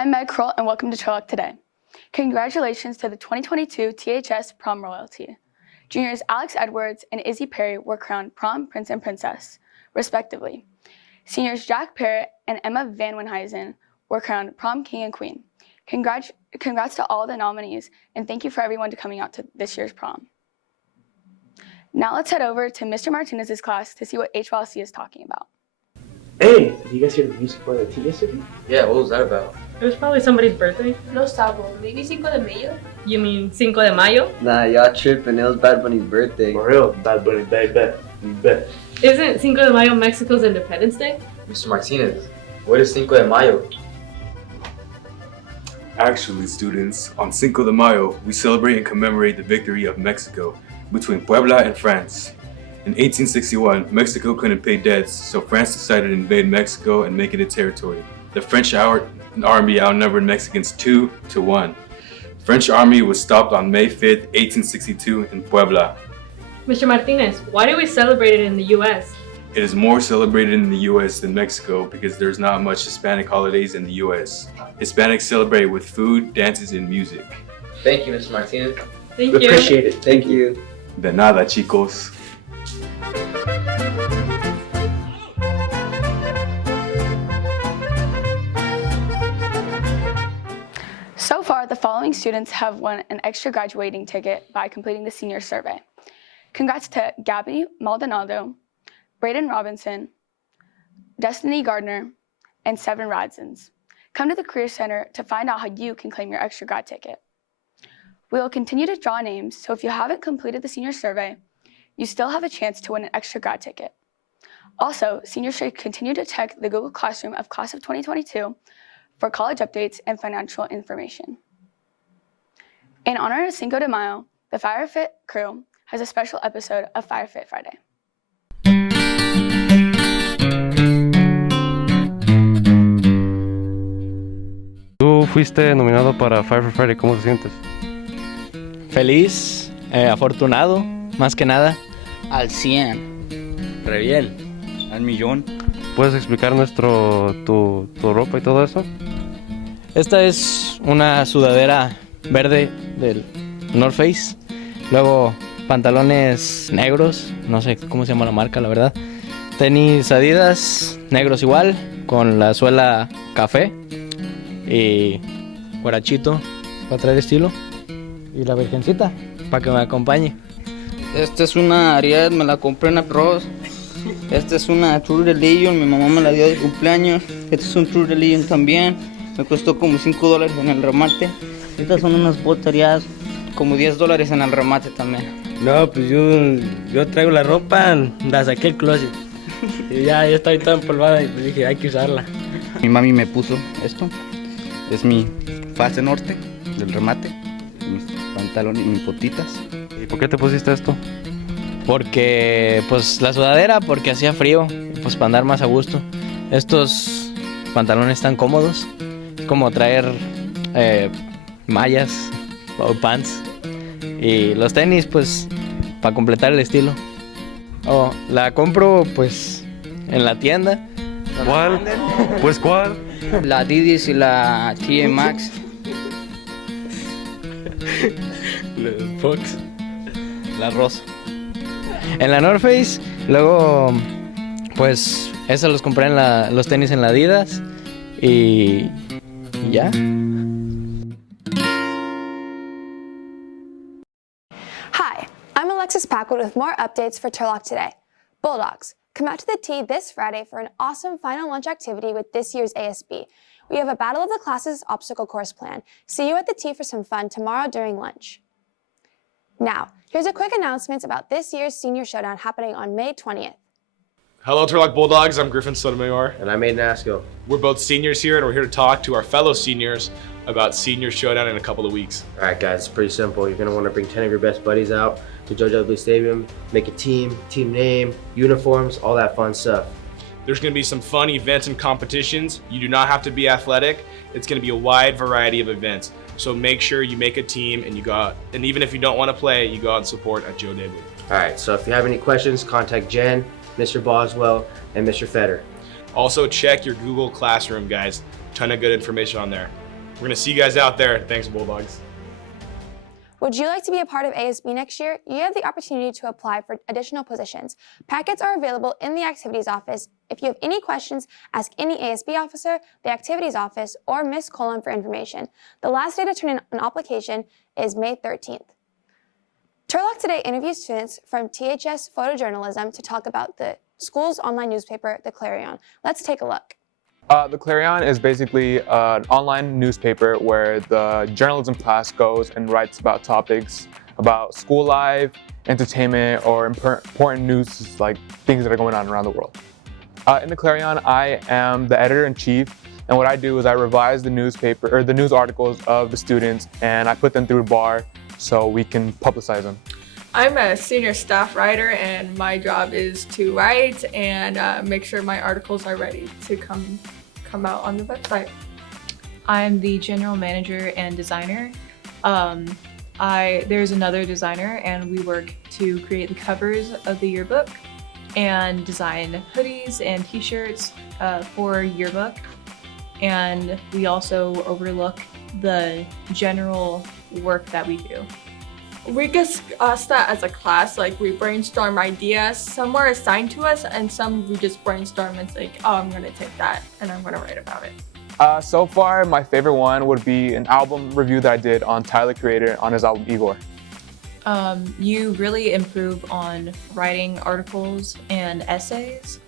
I'm Meg Kroll and welcome to Turlock Today. Congratulations to the 2022 THS Prom Royalty. Juniors Alex Edwards and Izzy Perry were crowned Prom Prince and Princess, respectively. Seniors Jack Parrott and Emma Van Wenhuizen were crowned Prom King and Queen. Congrats to all the nominees, and thank you for everyone coming out to this year's prom. Now let's head over to Mr. Martinez's class to see what HYLC is talking about. Hey, did you guys hear the music for the tea yesterday? Yeah, what was that about? It was probably somebody's birthday. No sabo, maybe Cinco de Mayo? You mean Cinco de Mayo? Nah, y'all tripping. It was Bad Bunny's birthday. For real, Bad Bunny, bet. Isn't Cinco de Mayo Mexico's Independence Day? Mr. Martinez, what is Cinco de Mayo? Actually, students, on Cinco de Mayo, we celebrate and commemorate the victory of Mexico between Puebla and France. In 1861, Mexico couldn't pay debts, so France decided to invade Mexico and make it a territory. The French army outnumbered Mexicans 2-1. French army was stopped on May 5th, 1862 in Puebla. Mr. Martinez, why do we celebrate it in the U.S.? It is more celebrated in the U.S. than Mexico because there's not much Hispanic holidays in the U.S. Hispanics celebrate with food, dances, and music. Thank you, Mr. Martinez. Thank We you. appreciate it. Thank you. De nada, chicos. So far, the following students have won an extra graduating ticket by completing the senior survey. Congrats to Gabby Maldonado, Braden Robinson, Destiny Gardner, and Seven Radzins. Come to the Career Center to find out how you can claim your extra grad ticket. We will continue to draw names, so if you haven't completed the senior survey, you still have a chance to win an extra grad ticket. Also, seniors should continue to check the Google Classroom of Class of 2022 for college updates and financial information. In honor of Cinco de Mayo, the Fire Fit crew has a special episode of Fire Fit Friday. Tú fuiste nominado para Fire for Friday, ¿cómo te sientes? Feliz, afortunado, más que nada. Al 100. Re bien. Al millón. ¿Puedes explicar tu ropa y todo eso? Esta es una sudadera verde del North Face. Luego pantalones negros, no sé cómo se llama la marca, la verdad. Tenis Adidas, negros igual, con la suela café. Y guarachito para traer estilo. Y la virgencita para que me acompañe. Esta es una Ariel, me la compré en Apros. Esta es una True Religion, mi mamá me la dio de cumpleaños. Esta es un True Religion también. Me costó como $5 en el remate. Estas son unas botarías, como $10 en el remate también. No, pues yo traigo la ropa, la saqué del closet. Y ya está toda empolvada y pues dije, hay que usarla. Mi mami me puso esto. Es mi fase norte del remate. Mis pantalones y mis botitas. ¿Y por qué te pusiste esto? Porque, pues la sudadera, porque hacía frío, pues para andar más a gusto. Estos pantalones están cómodos, es como traer mallas o pants. Y los tenis, pues, para completar el estilo. La compro, pues, en la tienda. ¿Cuál? Pues, ¿cuál? La Didis y la TJ Maxx. Fox. La rosa. En la North Face, luego, pues, esos los compré en los tenis en la Adidas. Y ya. Hi, I'm Alexis Packwood with more updates for Turlock Today. Bulldogs, come out to the T this Friday for an awesome final lunch activity with this year's ASB. We have a Battle of the Classes obstacle course plan. See you at the T for some fun tomorrow during lunch. Now, here's a quick announcement about this year's Senior Showdown happening on May 20th. Hello, Turlock Bulldogs. I'm Griffin Sotomayor. And I'm Aiden Asco. We're both seniors here, and we're here to talk to our fellow seniors about Senior Showdown in a couple of weeks. All right, guys, it's pretty simple. You're going to want to bring 10 of your best buddies out to JoJo Stadium, make a team name, uniforms, all that fun stuff. There's going to be some fun events and competitions. You do not have to be athletic. It's going to be a wide variety of events. So make sure you make a team and you go out. And even if you don't want to play, you go out and support at Joe Dabley. All right, so if you have any questions, contact Jen, Mr. Boswell, and Mr. Fetter. Also check your Google Classroom, guys. Ton of good information on there. We're gonna see you guys out there. Thanks, Bulldogs. Would you like to be a part of ASB next year? You have the opportunity to apply for additional positions. Packets are available in the activities office. If you have any questions, ask any ASB officer, the activities office, or Ms. Colon for information. The last day to turn in an application is May 13th. Turlock Today interviews students from THS Photojournalism to talk about the school's online newspaper, the Clarion. Let's take a look. The Clarion is basically an online newspaper where the journalism class goes and writes about topics about school life, entertainment, or important news like things that are going on around the world. In the Clarion, I am the editor-in-chief, and what I do is I revise the newspaper or the news articles of the students, and I put them through bar so we can publicize them. I'm a senior staff writer, and my job is to write and make sure my articles are ready to come out on the website. I'm the general manager and designer. There's another designer, and we work to create the covers of the yearbook and design hoodies and t-shirts for yearbook. And we also overlook the general work that we do. We discuss that as a class, like we brainstorm ideas. Some are assigned to us and some we just brainstorm and think, oh, I'm gonna take that and I'm gonna write about it. So far, my favorite one would be an album review that I did on Tyler, the Creator, on his album Igor. You really improve on writing articles and essays.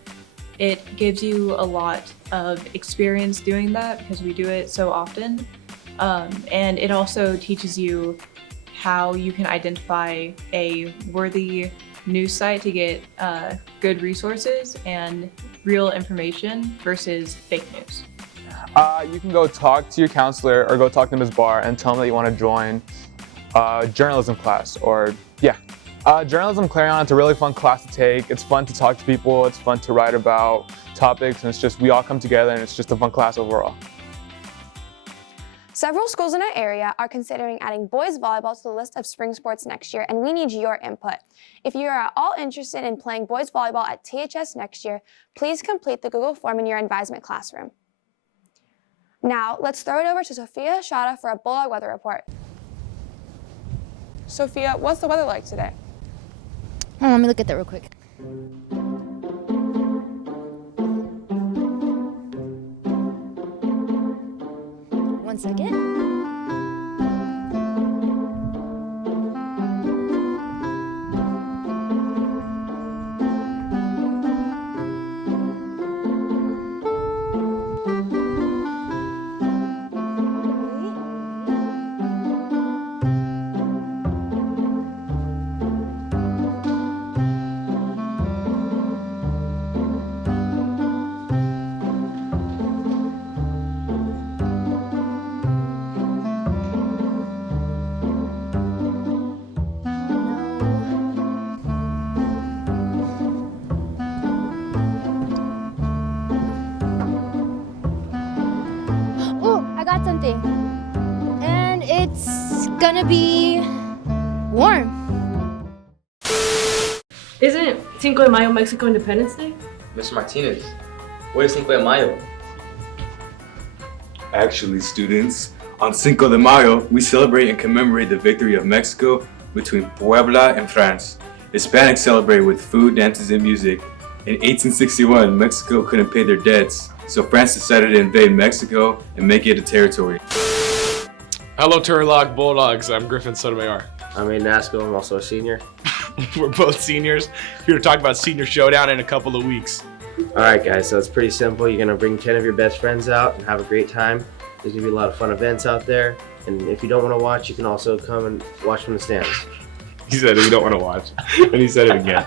It gives you a lot of experience doing that because we do it so often. And it also teaches you how you can identify a worthy news site to get good resources and real information versus fake news. You can go talk to your counselor or go talk to Ms. Barr and tell them that you want to join journalism class journalism Clarion. It's a really fun class to take. It's fun to talk to people. It's fun to write about topics, and it's just we all come together and it's just a fun class overall. Several schools in our area are considering adding boys volleyball to the list of spring sports next year, and we need your input. If you are at all interested in playing boys volleyball at THS next year, please complete the Google form in your advisement classroom. Now, let's throw it over to Sophia Shada for a Bulldog weather report. Sophia, what's the weather like today? Oh, let me look at that real quick. One second. Something, and it's gonna be warm. Isn't Cinco de Mayo Mexico Independence Day? Mr. Martinez, what is Cinco de Mayo? Actually, students, on Cinco de Mayo, we celebrate and commemorate the victory of Mexico between Puebla and France. Hispanics celebrate with food, dances, and music. In 1861, Mexico couldn't pay their debts, so France decided to invade Mexico and make it a territory. Hello, Turlock Bulldogs. I'm Griffin Sotomayor. I'm Aiden Nasco. I'm also a senior. We're both seniors. Here to talk about Senior Showdown in a couple of weeks. All right, guys. So it's pretty simple. You're gonna bring 10 of your best friends out and have a great time. There's gonna be a lot of fun events out there. And if you don't want to watch, you can also come and watch from the stands. He said if you don't want to watch, and he said it again.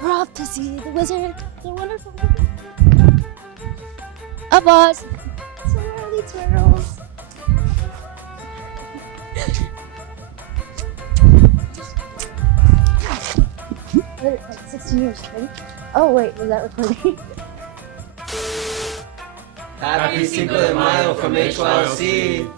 We're off to see the wizard, the wonderful wizard. Up us, swirly twirls. Wait, like 16 years, right? Oh wait, was that recording? Happy Cinco de Mayo from HYLC.